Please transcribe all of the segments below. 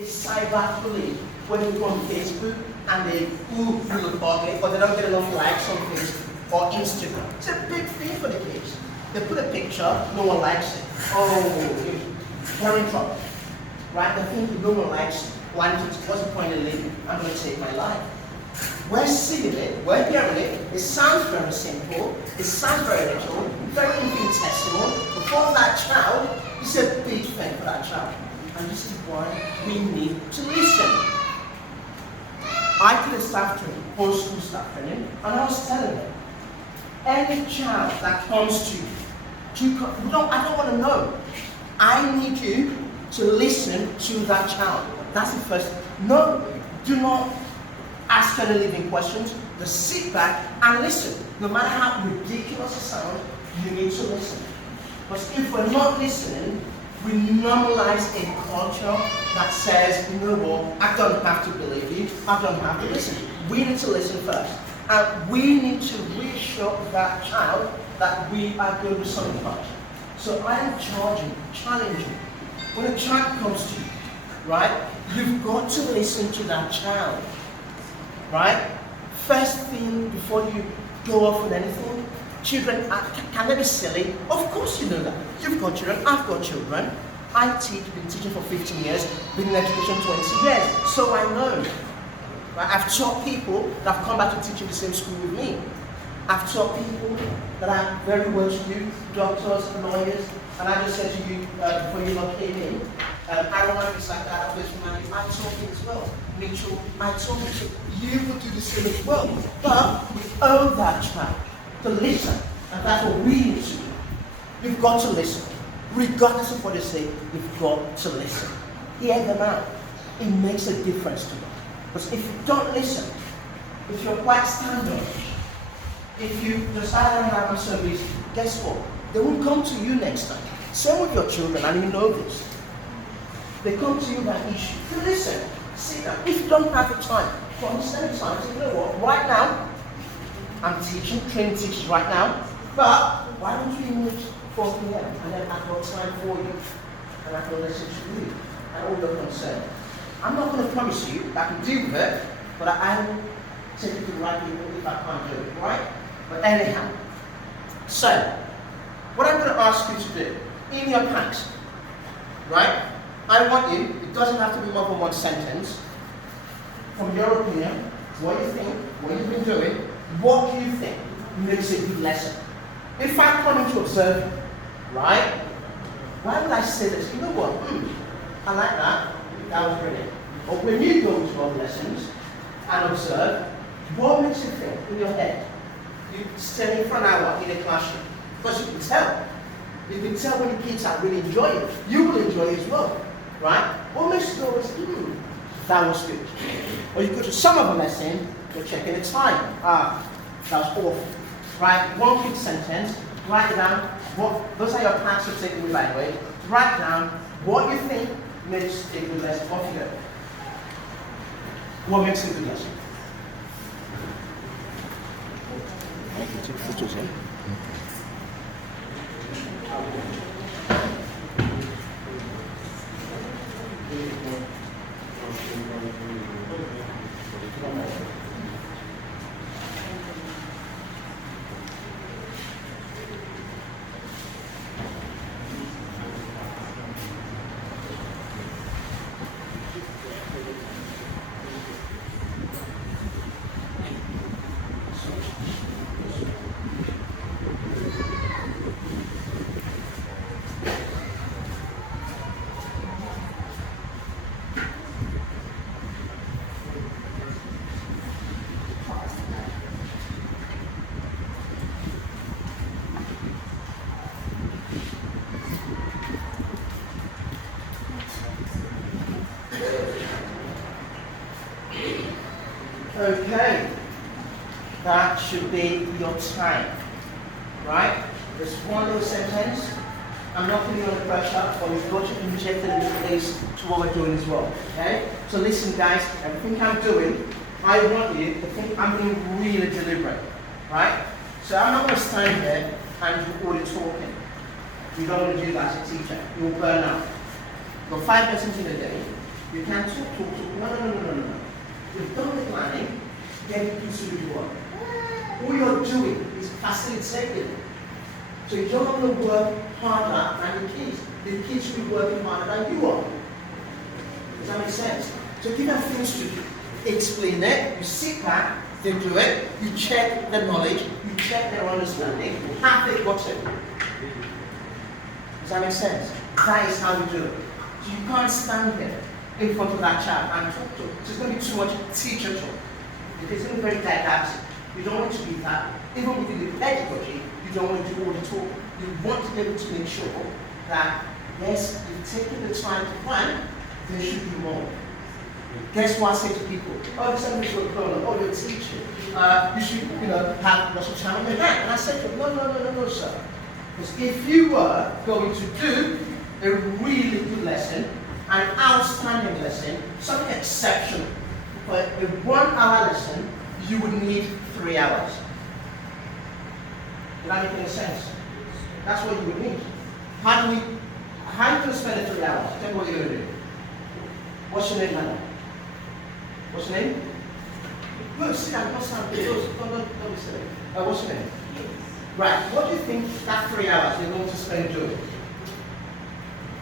is cyberbullying, when you go on Facebook and they look ugly or they don't get enough likes on Facebook or Instagram. It's a big thing for the kids. They put a picture, no one likes it. Oh, they're in trouble. Right? They think no one likes it. What's the point in living? I'm going to take my life. We're seeing it, we're hearing it. It sounds very simple, it sounds very little, very infinitesimal. But for that child, it's a big thing for that child. And this is why we need to listen. I did a staff training, old school staff training, and I was telling them, any child that comes to you, I don't want to know. I need you to listen to that child. That's the first. No, do not ask any leading questions. Just sit back and listen. No matter how ridiculous it sounds, you need to listen. Because if we're not listening, we normalize a culture that says, you know what, I don't have to believe you, I don't have to listen. We need to listen first. And we need to reassure that child that we are going to do something about it. So I am challenging. When a child comes to you, right, you've got to listen to that child. Right? First thing before you go off with anything, children, can they be silly? Of course you know that. You've got children, I've got children. I teach, been teaching for 15 years, been in education 20 years, so I know. Right? I've taught people that have come back to teach in the same school with me. I've taught people that are very well to do, doctors, lawyers, and I just said to you before you lot came in, I don't want to be like that, I taught you as well. Mitchell, I told you, you will do the same as well. But we owe that child to listen, and that's what we need to do. You've got to listen. Regardless of what they say, you've got to listen. Hear them out. It makes a difference to them. Because if you don't listen, if you're quite standoffish, if you just don't have a service, guess what? They won't come to you next time. Same with your children, and you know this. They come to you by issue. You listen. Sit down. If you don't have the time, to understand the time, say, you know what, right now, I'm teaching, training teachers right now, but why don't you meet 4 p.m. and then I've got time for you, and I can listen to you, and all your concerns. I'm not going to promise you that I can deal with it, but I will take you to the right people if I can't do it, right? But anyhow, so, what I'm going to ask you to do, in your packs, right? I want you, it doesn't have to be more than one sentence, from your opinion, what you think, what you've been doing, what do you think makes a good lesson? If I'm coming to observe you, right, why would I say this? You know what, I like that, that was brilliant. But when you go to other lessons and observe, what makes you think in your head? You stay for an hour in a classroom, because you can tell. You can tell when the kids are really enjoying it. You will enjoy it as well. Right? What makes you always, that was good. Or you go to some of the lesson, you're checking the time. That was awful. Right? One quick sentence, write down those are your packs to take away, by the way. Write down what you think makes a good lesson. Off you go. What makes a good lesson? Take photos, yeah? Okay, that should be your time, right? There's one little sentence. I'm not putting you under pressure, but we've got to inject a little place to what we're doing as well, okay? So listen guys, everything I'm doing, I want you to think I'm being really deliberate, right? So I'm not going to stand here and do all the talking. You don't want to do that as a teacher. You will burn out. You've got 5 lessons in a day. You can't talk. No. You've done the planning, then you can see what you want. All you're doing is facilitating. So you don't want to work harder than the kids. The kids will be working harder than you are. Does that make sense? So give them things to do. Explain it, you sit back, they do it, you check the knowledge, you check their understanding, have they got it? Does that make sense? That is how we do it. So you can't stand here in front of that child and talk to them. So it's going to be too much teacher talk. It's going to be very didactic. You don't want to be that. Even within the pedagogy, you don't want to do all the talk. You want to be able to make sure that, yes, you've taken the time to plan, there should be more. Guess what I say to people? Oh, somebody's got a grown up, oh, you're a teacher. You should, have lots of time on your hand. And I said to them, no, sir. Because if you were going to do a really good lesson, an outstanding lesson, something exceptional, for a 1 hour lesson, you would need 3 hours. Does that make any sense? That's what you would need. How are you going to spend the 3 hours? Tell me what you're going to do. What's your name, madam? What's your name? Good, sit down, don't stand. Don't be silly. What's your name? Right, what do you think that 3 hours you're going to spend doing?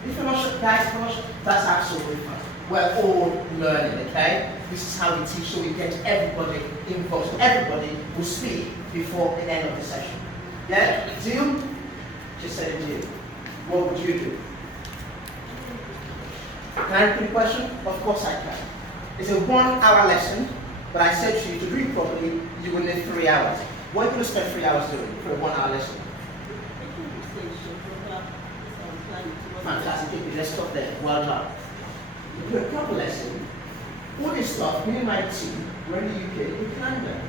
If you're not sure, guys, that's absolutely fine. We're all learning, okay? This is how we teach, so we get everybody involved. So everybody will speak before the end of the session. Yeah? Deal? Just say it to you. What would you do? Can I repeat the question? Of course I can. It's a 1 hour lesson, but I said to you to do it properly, you will need 3 hours. What are you going to spend 3 hours doing for a 1 hour lesson? Fantastic, let's stop there. Well done. You do a proper lesson, all this stuff, me and my team, we're in the UK, we planned them.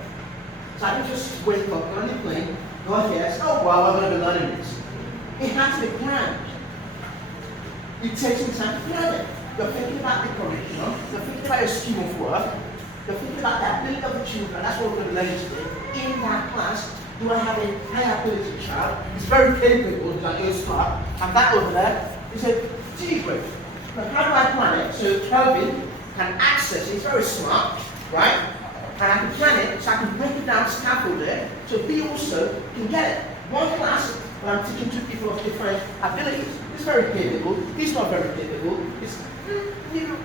So I didn't just wake up, go on the plane, go here, and say, oh wow, I'm going to be learning this. It has to be planned. It takes some time to plan it. You're thinking about the curriculum, you're thinking about your scheme of work, you're thinking about the ability of the children, that's what we're going to learn today. In that class, do I have a high ability child? He's very capable, he's an A-star, and that over there is a D grade. But how do I plan it so Kelvin can access it? He's very smart, right? And I can plan it so I can break it down, scaffold it, so he also can get it. One class, where I'm teaching 2 people of different abilities. He's very capable, he's not very capable, he's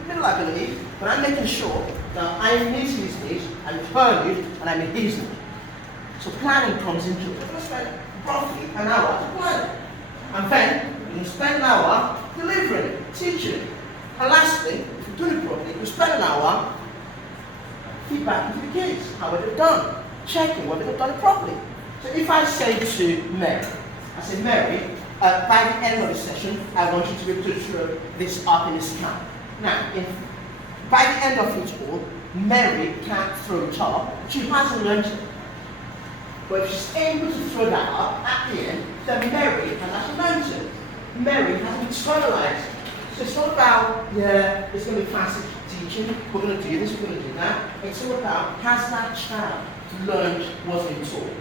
middle ability, but I'm making sure that I meet his needs, I'm valued, and I meet his needs. So planning comes into it. We're going to spend roughly an hour to plan it. And then we're going to spend an hour delivering it, teaching it. And lastly, if you do it properly, you spend an hour feedbacking to the kids. How have they done? Checking whether they've done it properly. So if I say to Mary, I say, Mary, by the end of the session, I want you to be able to throw this up in this camp. Now, by the end of it all, Mary can't throw it up. She hasn't learned it. But if she's able to throw that up at the end, then Mary has actually learned it. Mary has internalized it. So it's not about, yeah, it's going to be fancy teaching, we're going to do this, we're going to do that. It's all about, has that child learned what's been taught?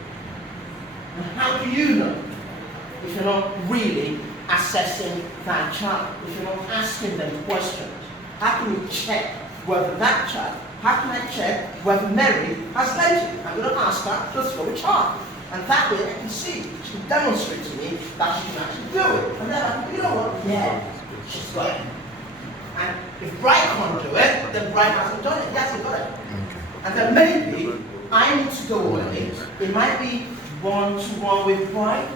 And how do you know if you're not really assessing that child, if you're not asking them questions? How can you check whether that child, how can I check whether Mary has learned it? I'm going to ask her to throw a chart. And that way I can see, she can demonstrate to me that she can actually do it. And then I can, you know what, yeah, she's got it. And if Brian can't do it, then Brian hasn't done it, he hasn't got it. Okay. And then maybe I need to go all in. It might be 1-to-1 with Brian,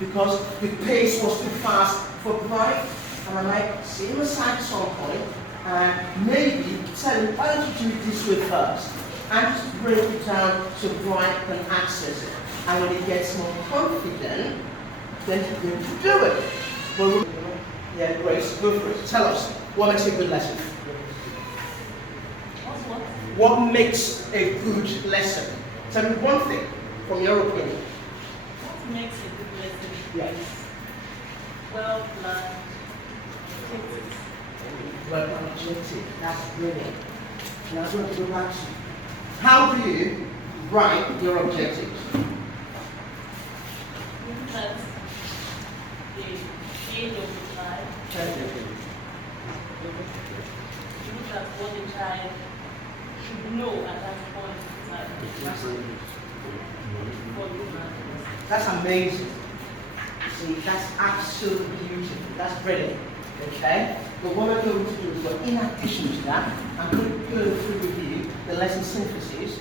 because the pace was too fast for Brian. And I might see him aside at some point, and maybe tell him, why don't you do it this way first? And just break it down so Brian can access it. And when he gets more confident, then he'll be able to do it. But yeah, Grace, go for it. Tell us, what makes a good lesson? What makes a good lesson? Tell me one thing from your opinion. What makes a good lesson? Yes. Well planned. Well planned objective. That's brilliant. Now I'm going to go back to you. How do you write your objectives? That's the age of the child. child should know at that point in time. For human. That's amazing. See, that's absolutely beautiful. That's brilliant. Okay? But what we're going to do is, in addition to that, I'm going to go through with you the lesson synthesis